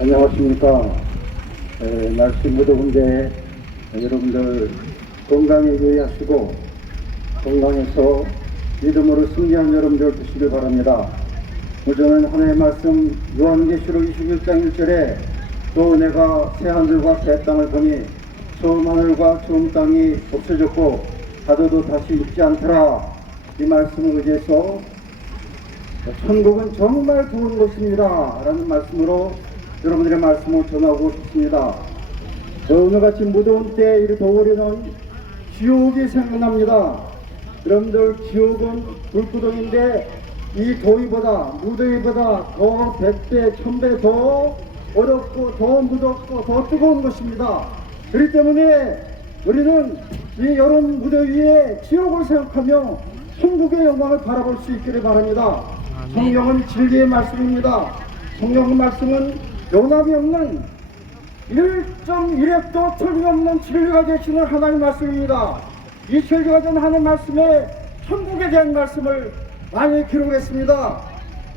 안녕하십니까. 날씨 무더운데 여러분들 건강에 유의하시고 건강해서 믿음으로 승리한 여러분들 되시길 바랍니다. 오늘은 하나님의 말씀 요한계시록 21장 1절에 또 내가 새 하늘과 새 땅을 보니 처음 하늘과 처음 땅이 없어졌고 바다도 다시 있지 않더라. 이 말씀을 의지해서 천국은 정말 좋은 곳입니다 라는 말씀으로 여러분들의 말씀을 전하고 싶습니다. 오늘같이 무더운 때 이 더울에는 지옥이 생각납니다. 여러분들 지옥은 불구덩인데 이 더위보다 무더위보다 더 100배 1000배 더 어렵고 더 무덥고 더 뜨거운 것입니다. 그렇기 때문에 우리는 이 여름 무더위에 지옥을 생각하며 천국의 영광을 바라볼 수 있기를 바랍니다. 성경은 진리의 말씀입니다. 성경 말씀은 변함이 없는 1.1획도 틀림없는 진리가 되시는 하나님의 말씀입니다. 이 진리가 된 하나님의 말씀에 천국에 대한 말씀을 많이 기록했습니다.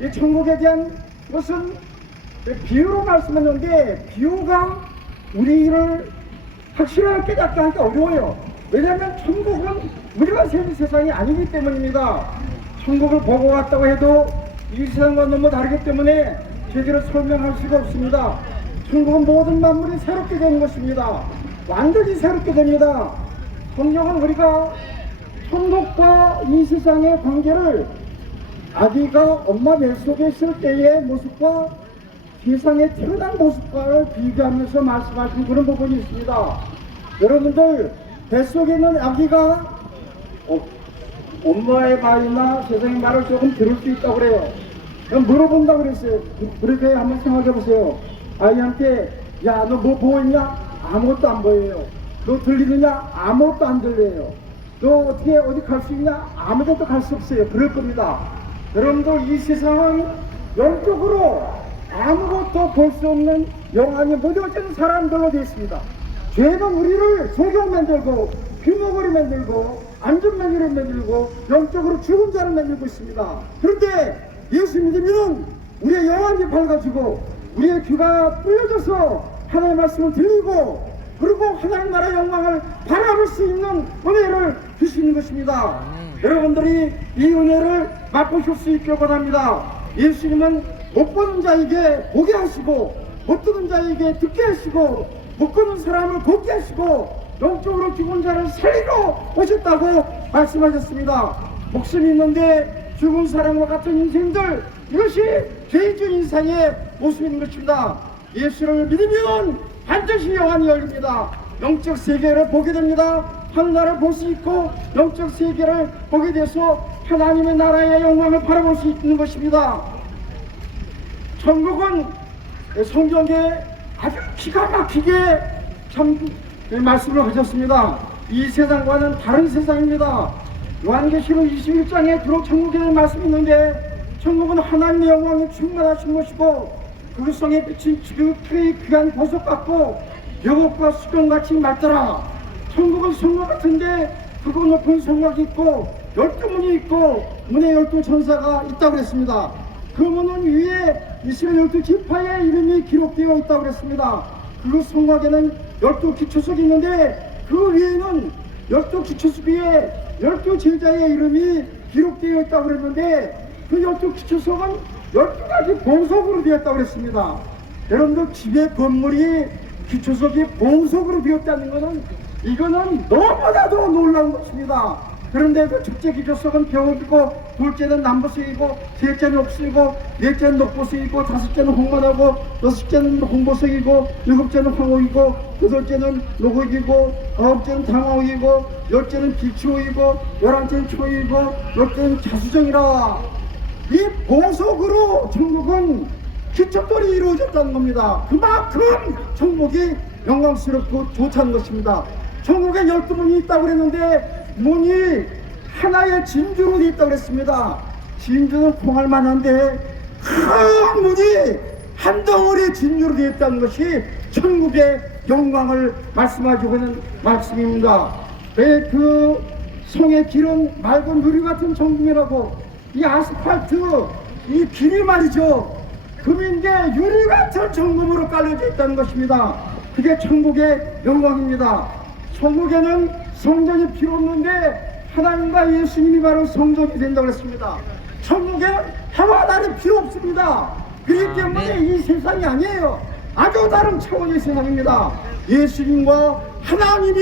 이 천국에 대한 것은 비유로 말씀했는데 비유가 우리를 확실하게 깨닫게 하기 어려워요. 왜냐하면 천국은 우리가 사는 세상이 아니기 때문입니다. 천국을 보고 왔다고 해도 이 세상과 너무 다르기 때문에 제대로 설명할 수가 없습니다. 천국은 모든 만물이 새롭게 되는 것입니다. 완전히 새롭게 됩니다. 성경은 우리가 천국과 이 세상의 관계를 아기가 엄마 뱃속에 있을 때의 모습과 세상에 태어난 모습과를 비교하면서 말씀하신 그런 부분이 있습니다. 여러분들 뱃속에 있는 아기가 엄마의 말이나 세상의 말을 조금 들을 수 있다고 그래요. 물어본다고 그랬어요. 그렇게 한번 생각해 보세요. 아이한테 야 너 뭐 보이냐? 아무것도 안 보여요. 너 들리느냐? 아무것도 안 들려요. 너 어떻게 어디 갈 수 있냐? 아무 데도 갈 수 없어요. 그럴 겁니다. 여러분들 이 세상은 영적으로 아무것도 볼 수 없는 영안이 무뎌진 사람들로 되어 있습니다. 죄는 우리를 소경 만들고 귀머거리 만들고 안전맨이를 만들고 영적으로 죽은 자를 만들고 있습니다. 그런데 예수 믿으면 우리의 영안이 밝아지고 우리의 귀가 뚫려져서 하나님의 말씀을 들리고 그리고 하나님 나라의 영광을 바라볼 수 있는 은혜를 주시는 것입니다. 여러분들이 이 은혜를 맛보실 수 있길 바랍니다. 예수님은 못 보는 자에게 보게 하시고 못 듣는 자에게 듣게 하시고 못 걷는 사람을 걷게 하시고 영적으로 죽은 자를 살리러 오셨다고 말씀하셨습니다. 목숨이 있는데 죽은 사람과 같은 인생들, 이것이 죄진 인생의 모습인 것입니다. 예수를 믿으면 반드시 영안이 열립니다. 영적 세계를 보게 됩니다. 하늘나라를 볼 수 있고 영적 세계를 보게 돼서 하나님의 나라의 영광을 바라볼 수 있는 것입니다. 천국은 성경에 아주 기가 막히게 참 말씀을 하셨습니다. 이 세상과는 다른 세상입니다. 요한계시록 21장에 비록 천국에 대한 말씀이 있는데 천국은 하나님의 영광이 충만하신 것이고 그 성에 비친 지극히 귀한 보석 같고 여곱과 수정같이 맑더라. 천국은 성막 같은데 크고 높은 성막이 있고 12문이 있고 문에 12천사가 있다고 그랬습니다. 그 문은 위에 이스라엘 12지파의 이름이 기록되어 있다고 그랬습니다. 그 성막에는 12기초석이 있는데 그 위에는 12기초석 위에 12제자의 이름이 기록되어 있다고 그랬는데 그 12기초석은 12가지 보석으로 되었다고 그랬습니다. 여러분들 집의 건물이 기초석이 보석으로 되었다는 것은 이거는 너무나도 놀라운 것입니다. 그런데 그 첫째 기초석은 벽이고 둘째는 남보석이고 셋째는 옥수이고 넷째는 녹보석이고 다섯째는 홍만하고 여섯째는 홍보석이고 일곱째는 황옥이고 여덟째는 노곡이고 아홉째는 당옥이고 열째는 비추옥이고 11째는 초이고 10째는 자수정이라. 이 보석으로 천국은 기초돌이 이루어졌다는 겁니다. 그만큼 천국이 영광스럽고 좋다는 것입니다. 천국에 12문이 있다고 그랬는데 문이 하나의 진주로 되어 있다고 그랬습니다. 진주는 통할 만한데 큰 문이 한 덩어리 진주로 되어 있다는 것이 천국의 영광을 말씀하시고 있는 말씀입니다. 왜 그 성의 길은 맑은 누리 같은 천국이라고 이 아스팔트 이 길이 말이죠. 금인계 유리 같은 정금으로 깔려져 있다는 것입니다. 그게 천국의 영광입니다. 천국에는 성전이 필요 없는데 하나님과 예수님이 바로 성전이 된다고 했습니다. 천국에는 해와 달이 필요 없습니다. 그렇기 때문에 이 세상이 아니에요. 아주 다른 차원의 세상입니다. 예수님과 하나님이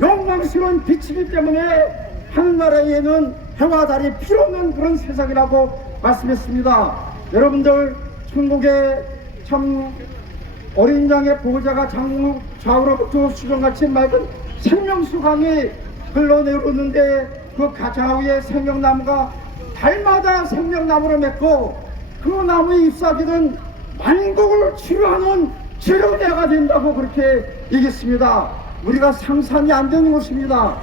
영광스러운 빛이기 때문에 하늘나라에는 해와 달이 필요 없는 그런 세상이라고 말씀했습니다. 여러분들, 천국에 참 어린 양의 보호자가 좌우로부터 수정같이 맑은 생명수강이 흘러내오는데 그 좌우에 생명나무가 달마다 생명나무를 맺고 그 나무의 잎사귀는 만국을 치료하는 치료제가 된다고 그렇게 얘기했습니다. 우리가 상상이 안 되는 것입니다.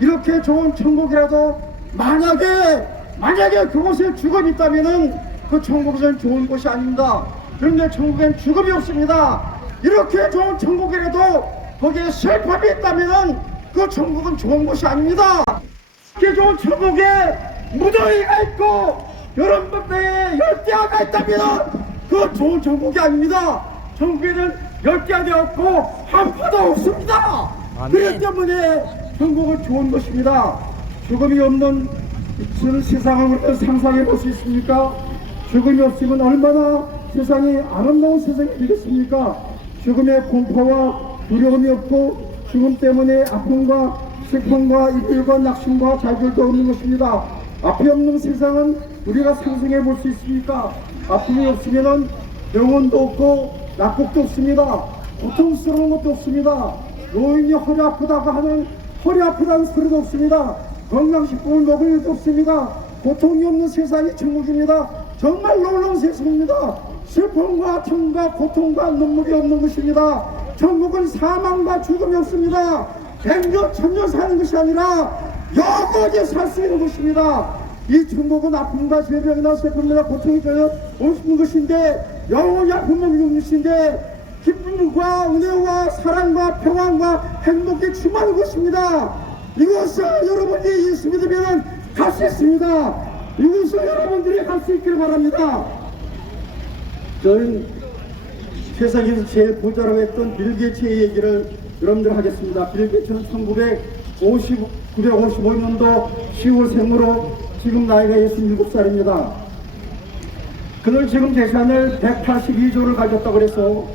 이렇게 좋은 천국이라도 만약에 그곳에 죽음이 있다면은 그 천국은 좋은 곳이 아닙니다. 그런데 천국엔 죽음이 없습니다. 이렇게 좋은 천국이라도 거기에 슬픔이 있다면은 그 천국은 좋은 곳이 아닙니다. 이렇게 좋은 천국에 무더위가 있고 여름밤에 열대야가 있다면 그 좋은 천국이 아닙니다. 천국에는 열대야도 없고 한파도 없습니다. 그렇기 때문에 천국은 좋은 것입니다. 죽음이 없는 이런 세상을 우리가 상상해 볼 수 있습니까? 죽음이 없으면 얼마나 세상이 아름다운 세상이 되겠습니까? 죽음의 공포와 두려움이 없고 죽음 때문에 아픔과 슬픔과 이별과 낙심과 좌절도 없는 것입니다. 아픔이 없는 세상은 우리가 상상해 볼 수 있습니까? 아픔이 없으면 영혼도 없고 낙곡도 없습니다. 고통스러운 것도 없습니다. 노인이 허리 아프다고 하는 허리 아프다는 소리도 없습니다. 건강식품을 먹을 일도 없습니다. 고통이 없는 세상이 천국입니다. 정말 놀라운 세상입니다. 슬픔과 아픔과 고통과 눈물이 없는 것입니다. 천국은 사망과 죽음이 없습니다. 백년 천년 사는 것이 아니라 영원히 살 수 있는 것입니다. 이 천국은 아픔과 질병이나 슬픔이나 고통이 전혀 없는 것인데 영원히 아픔을 없는 것인데 기쁨과 은혜와 사랑과 평안과 행복이 충만한 것입니다. 이곳을 여러분이 예수 믿으면 갈 수 있습니다. 이곳을 여러분들이 갈 수 있기를 바랍니다. 저는 세상에서 제일 부자라고 했던 빌 게이츠의 얘기를 여러분들 하겠습니다. 빌 게이츠는 1955년도 10월 생으로 지금 나이가 67살입니다. 그는 지금 재산을 182조를 가졌다고 그래서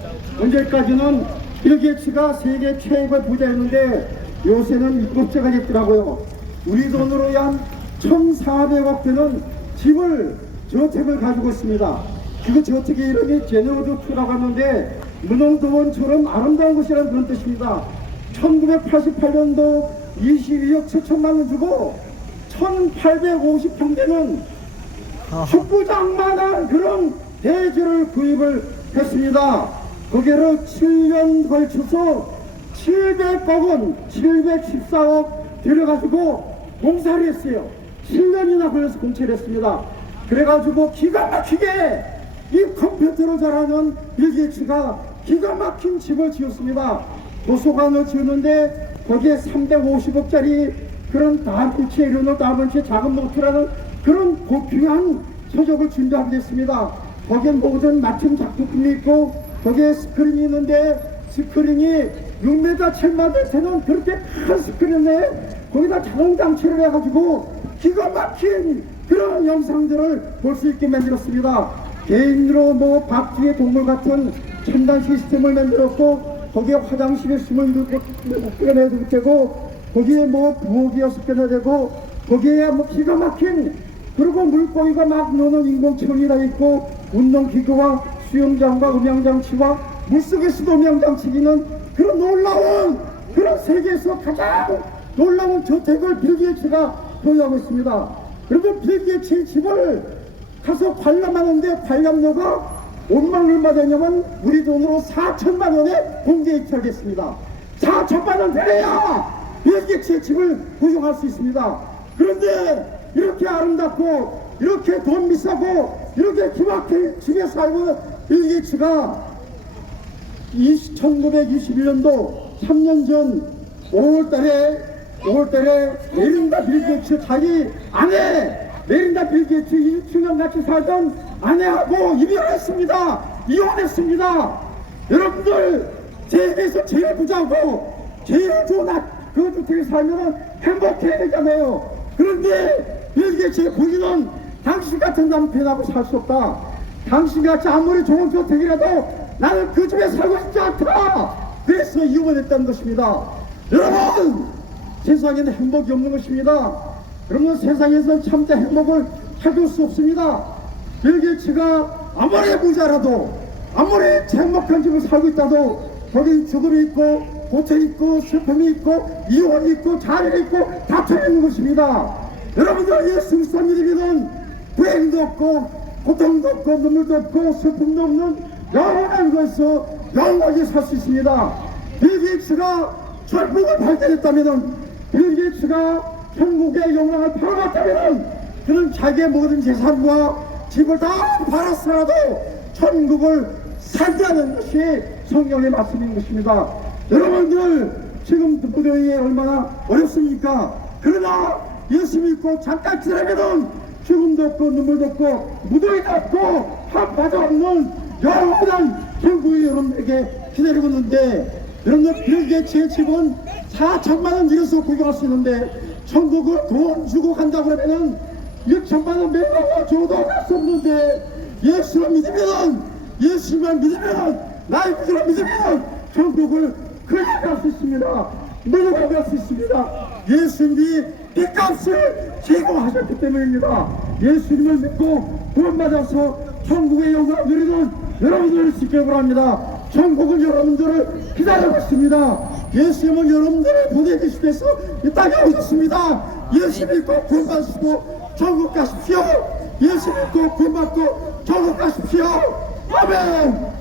언제까지는 빌 게이츠가 세계 최고의 부자였는데 요새는 7제가 됐더라고요. 우리 돈으로 약 1,400억 되는 집을, 저택을 가지고 있습니다. 그 저택의 이름이 제너드2라고 하는데 문홍도원처럼 아름다운 곳이라는 그런 뜻입니다. 1988년도 22억 7천만 원 주고 1850평대는 축구장만한 그런 대지를 구입을 했습니다. 거기를 7년 걸쳐서 700억 원, 714억 들여가지고 공사를 했어요. 7년이나 걸려서 공사를 했습니다. 그래가지고 기가 막히게 이 컴퓨터로 잘하는 빌 게이츠가 기가 막힌 집을 지었습니다. 도서관을 지었는데 거기에 350억짜리 그런 다빈치에 이르는 다빈치 작은 노트라는 그런 고귀한 서적을 준비하게 됐습니다. 거기에 모든 맞춤 작품이 있고 거기에 스크린이 있는데 스크린이 6m 7m 되는 그렇게 큰 스크린에 거기다 자동장치를 해가지고 기가 막힌 그런 영상들을 볼 수 있게 만들었습니다. 개인으로 뭐 박쥐의 동물 같은 첨단 시스템을 만들었고 거기에 화장실에 숨을 내도 되고 거기에 뭐 부엌이 6개나 되고 거기에 뭐 기가 막힌 그리고 물고기가 막 노는 인공청이라 있고 운동기구와 수영장과 음향장치와 물속에서도 음향장치기는 그런 놀라운 그런 세계에서 가장 놀라운 저택을 빌 게이츠가 보유하고 있습니다. 그리고 빌 게이츠의 집을 가서 관람하는데 관람료가 얼마 되냐면 우리 돈으로 4천만 원에 공개 입찰됐습니다. 4천만 원 들어야 빌 게이츠의 집을 구경할 수 있습니다. 그런데 이렇게 아름답고 이렇게 돈 비싸고 이렇게 기막힌 집에 살고 빌 게이츠가 1921년도 3년 전 5월달에 메린다 빌 게이츠 자기 아내 메린다 빌 게이츠 1주년 같이 살던 아내하고 이별했습니다. 이혼했습니다. 여러분들 세계에서 제일 부자고 제일 좋은 그 주택에 살면 행복해야 되잖아요. 그런데 빌게이츠의 부인은 당신 같은 남편하고 살 수 없다. 당신같이 아무리 좋은 주택이라도 나는 그 집에 살고 싶지 않다. 그래서 이혼했다는 것입니다. 여러분, 세상에는 행복이 없는 것입니다. 여러분, 세상에서 참된 행복을 찾을 수 없습니다. 빌게이츠가 아무리 부자라도 아무리 행복한 집을 살고 있다도 거기 죽음이 있고 고통이 있고 슬픔이 있고 이혼이 있고 자살이 있고 다툼이 있는 것입니다. 여러분들 예수 그리스도 믿으면 불행도 없고 고통도 없고 눈물도 없고 슬픔도 없는 영원한 것에서 영원하게 살 수 있습니다. 빌게이츠가 천국을 발견했다면, 빌게이츠가 천국의 영광을 팔아갔다면 그는 자기의 모든 재산과 집을 다 팔았어라도 천국을 산다는 것이 성경의 말씀인 것입니다. 여러분들 지금 무더위에 얼마나 어렵습니까? 그러나 예수 믿고 잠깐 지나면은 죽음도 없고 눈물도 없고 무더위도 없고 한파도 없는 영원한 천국이 여러분에게 기다리고 있는데, 여러분들 빌게이츠의 집은 4천만 원 들여서 구경할 수 있는데 천국을 돈 주고 간다고 그러면은 6천만 원 매달 줘도 갈 수 없는데, 예수를 믿으면, 예수만 믿으면, 나의 구주를 믿으면 천국을 그냥 갈 수 있습니다. 누구나 갈 수 있습니다. 예수님이 빚값을 제공하셨기 때문입니다. 예수님을 믿고 구원받아서 천국의 영광을 누리는 여러분들을 지켜보라 합니다. 천국은 여러분들을 기다리고 있습니다. 예수님은 여러분들을 보내주시기 위해서 이 땅에 오셨습니다. 예수 믿고 구원받으시고 천국 가십시오. 예수 믿고 구원받고 천국 가십시오. 아멘.